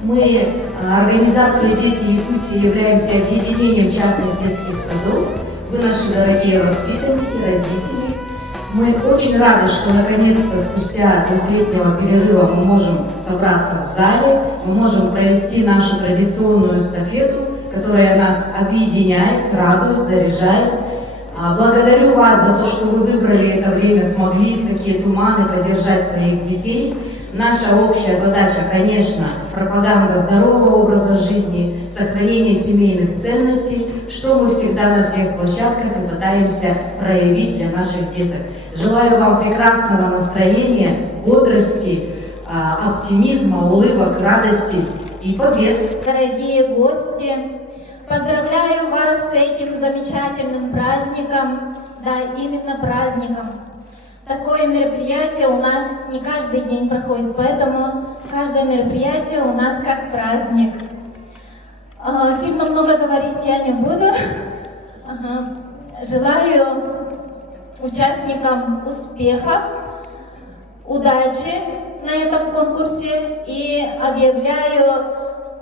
Мы, организация «Дети Якутии», являемся объединением частных детских садов. Вы наши дорогие воспитанники, родители. Мы очень рады, что наконец-то спустя двухлетнего перерыва мы можем собраться в зале, мы можем провести нашу традиционную эстафету, которая нас объединяет, радует, заряжает. Благодарю вас за то, что вы выбрали это время, смогли в такие туманы поддержать своих детей. Наша общая задача, конечно, пропаганда здорового образа жизни, сохранение семейных ценностей, что мы всегда на всех площадках и пытаемся проявить для наших деток. Желаю вам прекрасного настроения, бодрости, оптимизма, улыбок, радости и побед. Дорогие гости, поздравляю вас с этим замечательным праздником, да, именно праздником. Такое мероприятие у нас не каждый день проходит, поэтому каждое мероприятие у нас как праздник. Сильно много говорить я не буду. Желаю участникам успехов, удачи на этом конкурсе и объявляю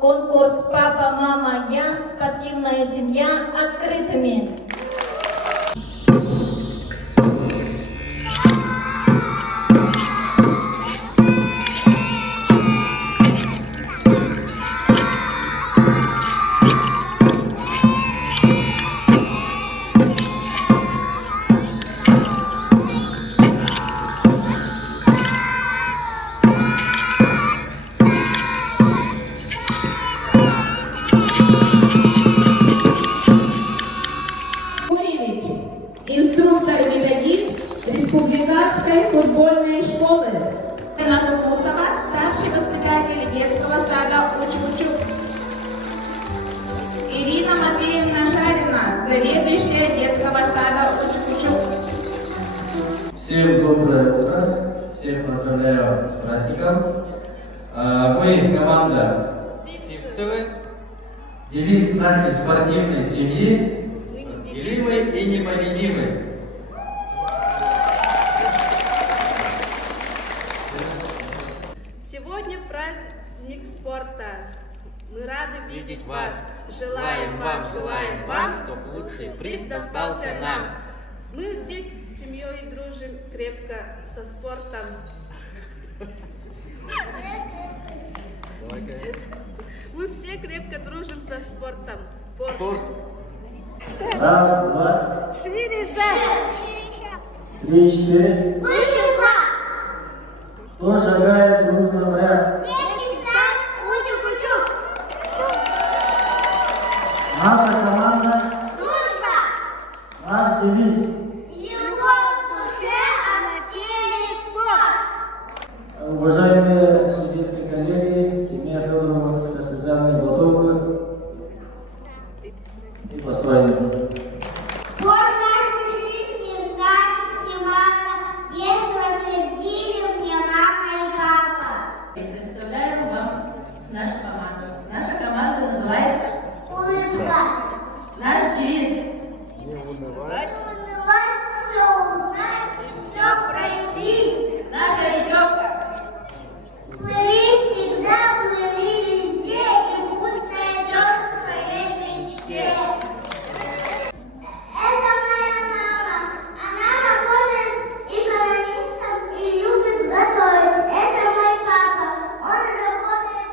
конкурс «Папа, мама, я. Спортивная семья» открытыми. Инструктор-методист Республиканской футбольной школы. Рената Мусова, старший воспитатель детского сада Учучу. Ирина Матвеевна Жарина, заведующая детского сада Учучу. Всем доброе утро, всех поздравляю с праздником. Мы команда Сивцевы. Девиз нашей спортивной семьи: делимы и непобедимы. Сегодня праздник спорта. Мы рады видеть вас. Желаем вам, чтобы лучший приз достался нам. Мы всей семьей дружим крепко со спортом. Мы все крепко дружим со спортом. Спорт. Раз, два. Шире шаг. 3, 4. Выше флаг. Кто шагает дружно в ряд? Детский сад Учук-Учук. Наша команда. Дружба. Наш девиз. Любовь в душе, а на теле спорт. Уважаемые судейские коллеги, семья Федоровых состязания готовы и построены. Спорт нашей жизни значит немало. Детство твердили мне мама и папа. Представляем вам нашу команду. Наша команда называется Улыбка. «Наш девиз». Не унывать, все узнать и все пройти. Наша речевка. Плыви всегда, плыви везде, и путь найдешь в своей мечте. Это моя мама. Она работает экономистом и любит готовить. Это мой папа. Он работает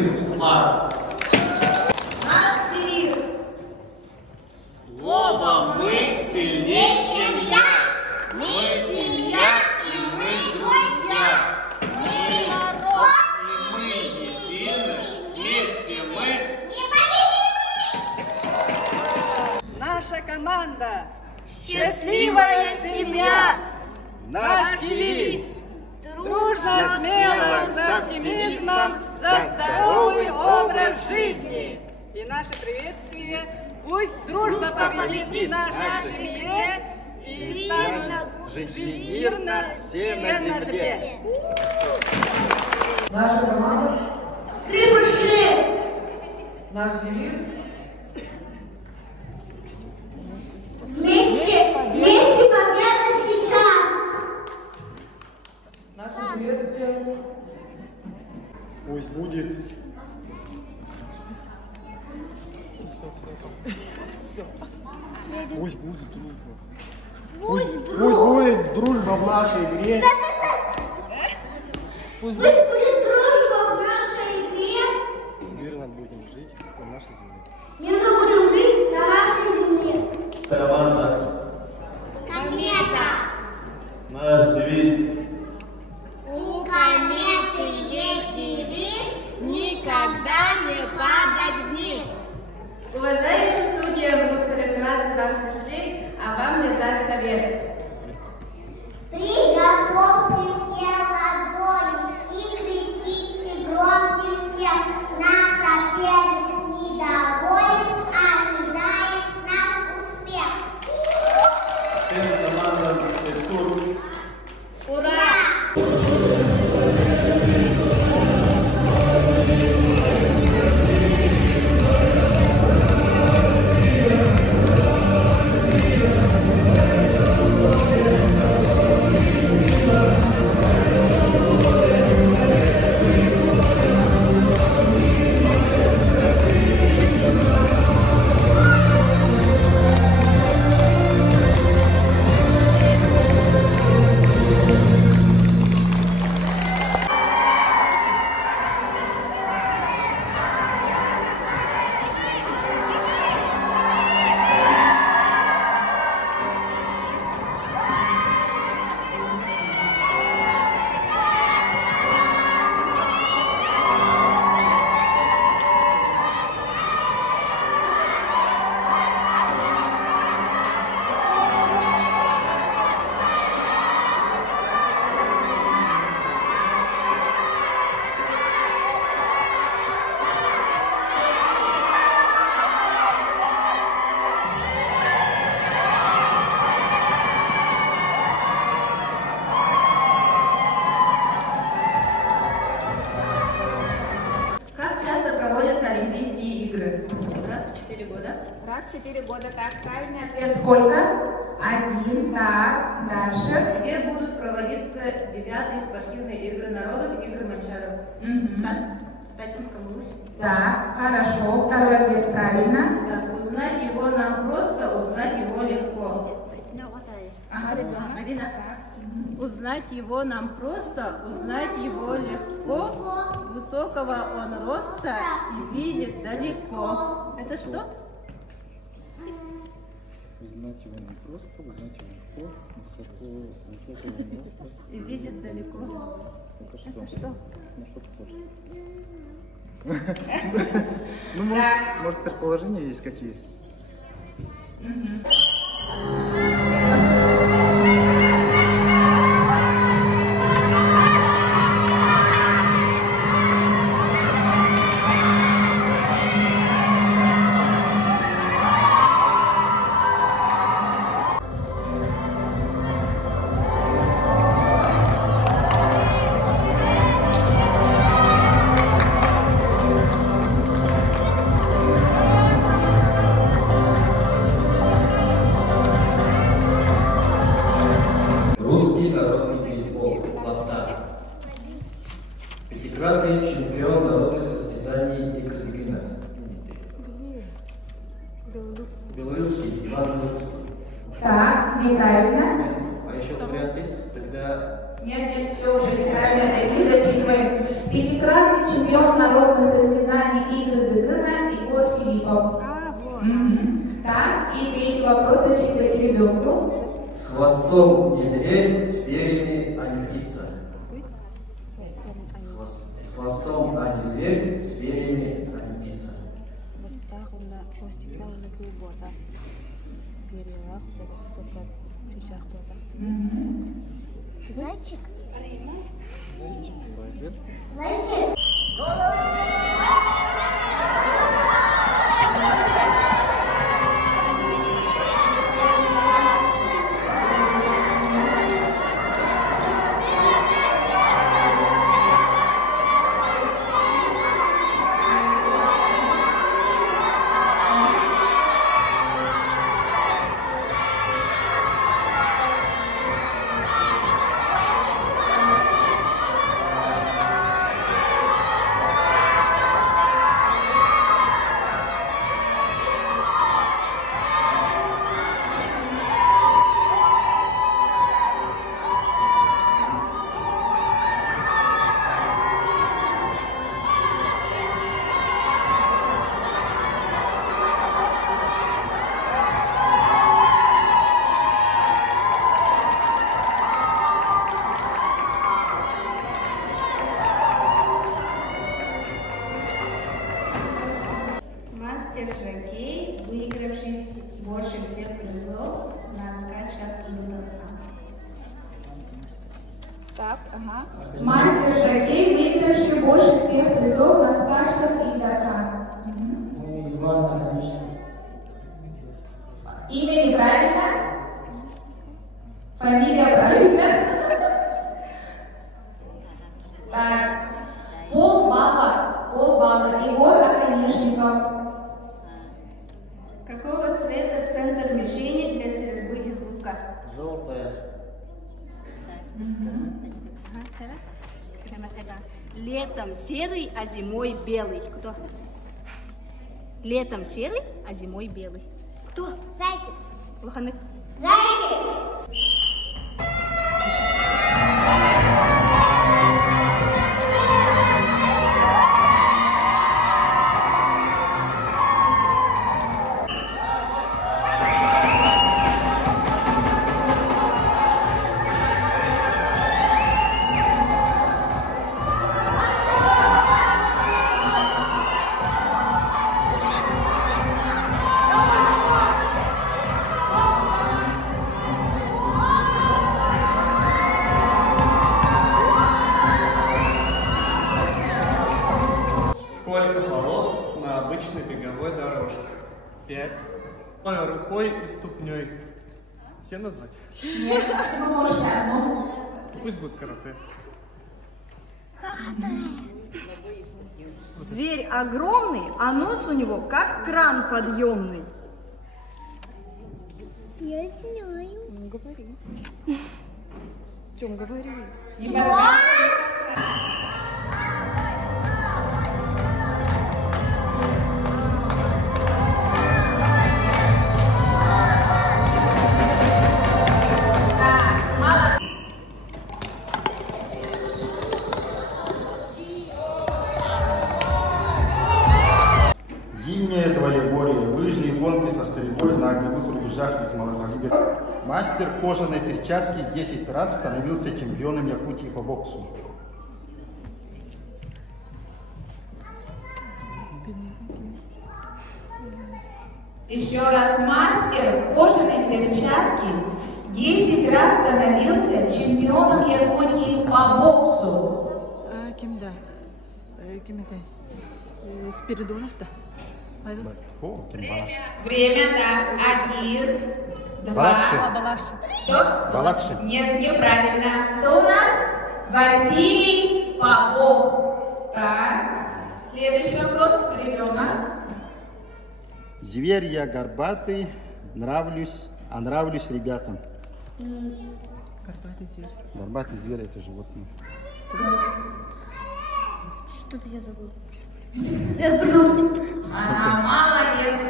мы Клара. Наш девиз. Словом мы сильнее, чем я. Мы семья, и мы друзья. Мы народ, и мы едины. Вместе мы непобедимы. Наша команда. Счастливая семья. Наш девиз. Дружно, смело, с оптимизмом, за здоровый образ жизни. И наше приветствие. Пусть дружба победит в нашей семье и станут жить мирно все на земле. Наша команда. Требуши. Наш девиз. Вместе победа сейчас. Наше приветствие. Пусть будет. Пусть будет дружба. Пусть будет дружба в нашей игре. Пусть будет дружба в нашей игре. Мирно будем жить на нашей земле. Мирно будем жить на нашей земле. Команда. Комета. Наш девиз. У кометы есть девиз никогда не падать вниз. Уважаемые судьи, мы к соревноваться вам пришли, а вам лежат советы. Приготовьте все ладони и кричите громче всех. Наш соперник недоволен, ожидает наш успех. Всем командам суд. Ура! Раз в 4 года. Раз в 4 года, так, правильный ответ. Это сколько? 1, так, дальше. Где будут проводиться 9-е спортивные игры народов, игры Манчаров? В Татинском Руси. Так, хорошо. Второй ответ правильно. Так, узнать его нам просто, узнать его легко. Алина. Узнать его нам просто, узнать его легко. Высокого он роста и видит далеко. Это что? Узнать его не просто, узнать его легко, высокого он роста. И видит далеко. Это что? Это что? Ну что похоже. Ну, может, предположения есть какие? хвостом не зверь, с перьями, а не птица. С хвостом, а не зверь, с перьями, а не птица. Зайчик. Зайчик. Зайчик. Мастер-жокей, выигравший больше всех призов на скачках из Москвы. Так, ага. Мастер-жокей, выигравший больше всех призов на скачках и горках. Иван Ильич. Имя неправильно? Фамилия правильно? Так. Полбалла. Егор Оконешников. Какого цвета центр мишени для стрельбы из лука? Желтая. Летом серый, а зимой белый. Кто? Летом серый, а зимой белый. Кто? Зайчик. Лоханык. Зайчик. Сколько полос на обычной беговой дорожке? 5. Рукой и ступней. Все назвать? Нет, можно одну. Пусть будет карате. Зверь огромный, а нос у него как кран подъемный. Я знаю. Ну, говори. Тём, говори. Зимнее двоеборье, лыжные гонки со стрельбой на огневых рубежах из Малоголиберска. Мастер кожаной перчатки 10 раз становился чемпионом Якутии по боксу. Еще раз, мастер кожаной перчатки 10 раз становился чемпионом Якутии по боксу. Кем да? Кем это? Спиридонов-то? О, Балаш. Время, так, 1, 2. Балакши. Что? Балакши. Нет, неправильно. Кто у нас? Василий Попов. Так. Следующий вопрос, ребенок. Зверь я горбатый, нравлюсь ребятам. Горбатый зверь. Горбатый зверь это животное. Что-то я забыл. Верблюд. Молодец.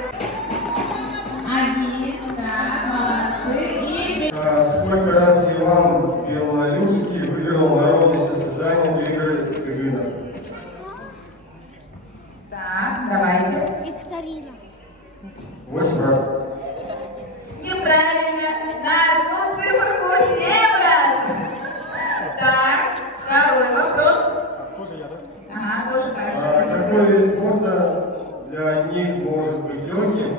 1, да, молодцы. Сколько раз Иван Белолюбский выиграл народное состязание у игры Кыгына? Так, давайте. Викторина. 8 раз. Неправильно. На одну цифру Возможно, для одних может быть легким,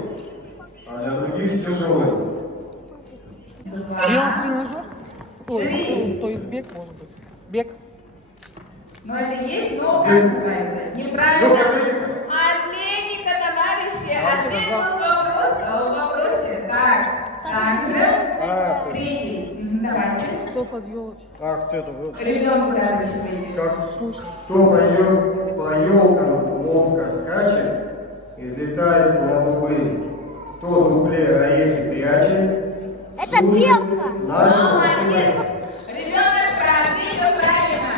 а для других тяжелым. Велотренажер? Ой, то есть бег, может быть. Бег. Но это есть, но как называется? Неправильно. Атлетика, товарищи. Ответ был вопрос, а в вопросе. Так, также. Третий. Давайте. Кто подвел? Ах, ты это вот. Ребенку даже еще. Как слушай. Кто по елкам ловко скачет, излетает на дубы. Кто в дупле орехи прячет. Это белка. Молодец. Ребенок ответил правильно.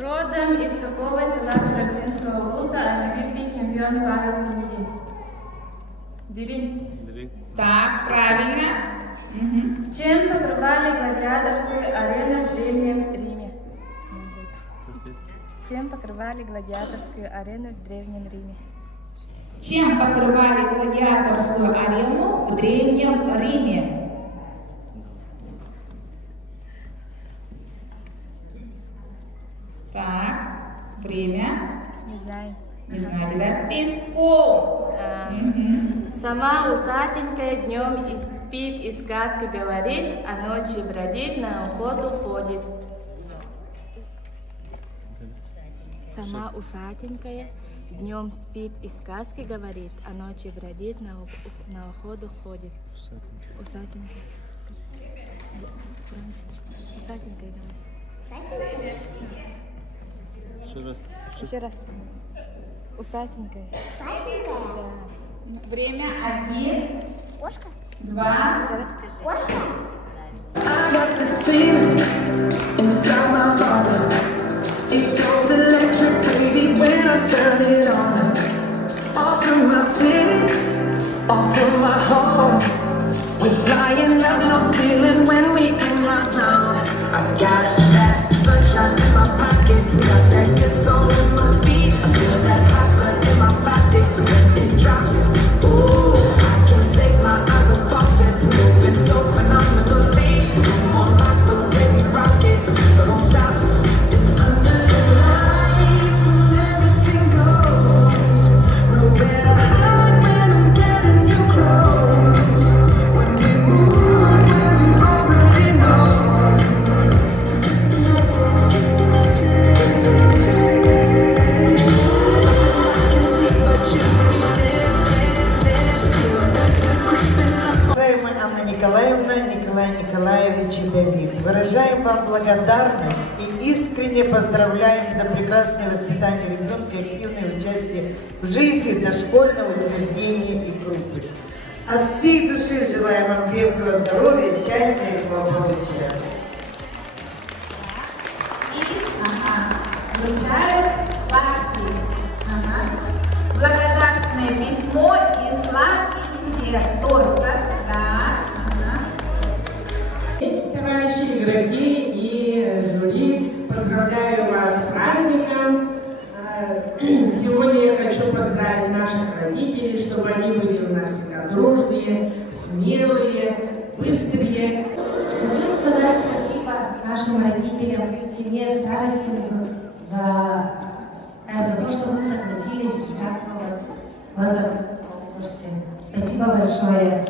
Родом из какого села Чарапчинского вуза олимпийский чемпион Павел Княгин? Дерин. Так, правильно. Чем покрывали гладиаторскую арену в Древнем Риме? Чем покрывали гладиаторскую арену в Древнем Риме? Чем покрывали гладиаторскую арену в Древнем Риме? Так, время. Не знаю. Не знаете, да? Песком. Сама усатенькая днем и спит, и сказки говорит, а ночью бродит, на охоту ходит. Сама усатенькая днем спит, и сказки говорит, а ночью бродит, на охоту ходит. Усатенькая. Усатенькая говорит. Еще раз. Усатенькая. Да. Время 1. Кошка. 2. Кошка. I got this feeling inside my heart. It goes electric, baby, when I turn it on. All through my city, all through my home. We're flying up no ceiling when we in my zone. I got that sunshine in my pocket, got that good soul in my feet. I feel that hot blood in my body when it drops. Ooh, I can't take my eyes off it, moving so phenomenally. Come on, like the way we rock it, so don't stop. It's under the lights when everything goes. Nowhere to hide when I'm getting you close. When we move, when you already know. So just imagine. Уважаемая Анна Николаевна, Николай Николаевич и Давид, выражаем вам благодарность и искренне поздравляем за прекрасное воспитание ребенка и активное участие в жизни дошкольного учреждения и группы. От всей души желаем вам крепкого здоровья, счастья и благополучия. Вручают сладкие. Благодарственное письмо и сладкий десерт. Торта. Да. Товарищи игроки и жюри, поздравляю вас с праздником. Сегодня я хочу поздравить наших родителей, чтобы они были у нас всегда дружные, смелые, быстрые. Хочу сказать спасибо нашим родителям, семье Старостиных за то, что вы согласились участвовать в этом конкурсе. Спасибо большое.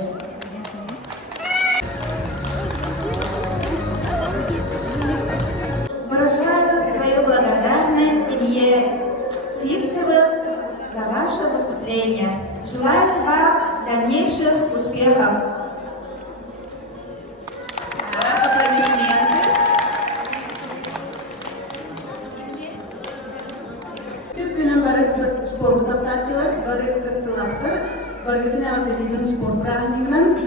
Выражаю свою благодарность семье Сивцевых за ваше выступление. Желаю вам дальнейших успехов. Аплодисменты. Türk günün barış sporunda tatlılar, barış kırtılaktır. Örgütün Avcılığı'nın spor praktığından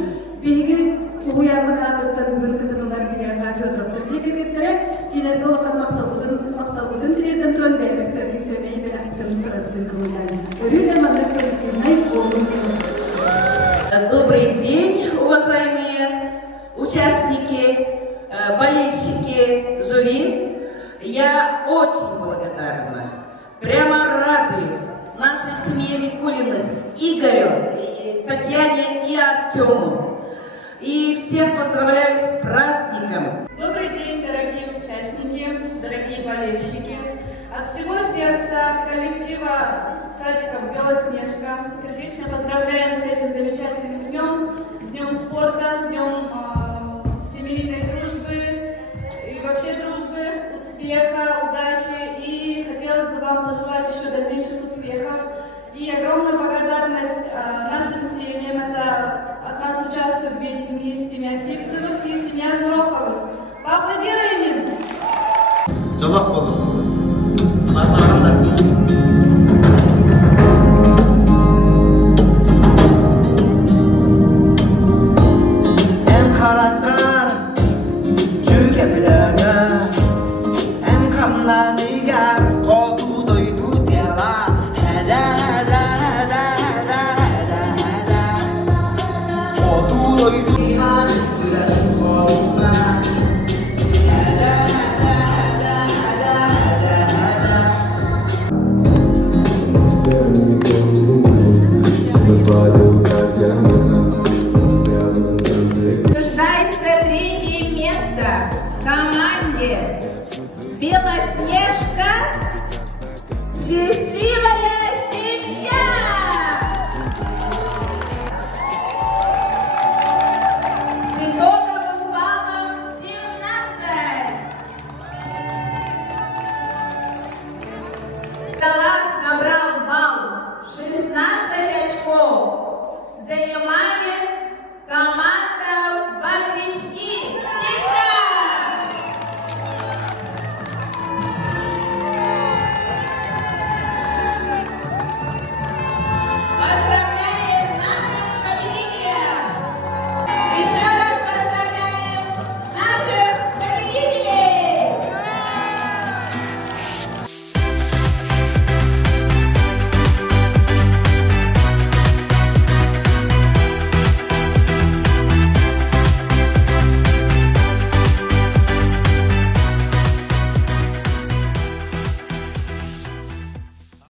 bilgi uyanlık adetler bugün kıtırlar bilen Fyodorov Terdekevitleri ileride olan maktaludun dilerden tron vermekler istemeyi ve aktarın praktığın kılından. Örgütün Avcılığı'nın Добрый день, уважаемые участники, болельщики, жюри. Я очень благодарна, прямо радуюсь нашей семье Микулиных, Игорю, Татьяне и Артему. И всех поздравляю с праздником. Добрый день, дорогие участники, дорогие болельщики. От всего сердца коллектива садика «Белоснежка» сердечно поздравляем с этим замечательным днем, с днем спорта, с днем семейной дружбы и вообще дружбы, успеха, удачи. И хотелось бы вам пожелать еще дальнейших успехов. И огромная благодарность нашим семьям. Это от нас участвуют две семьи, семья Сивцевых и семья Жороховых. Поаплодируем им! Утверждается третье место команде «Белоснежка». Счастливая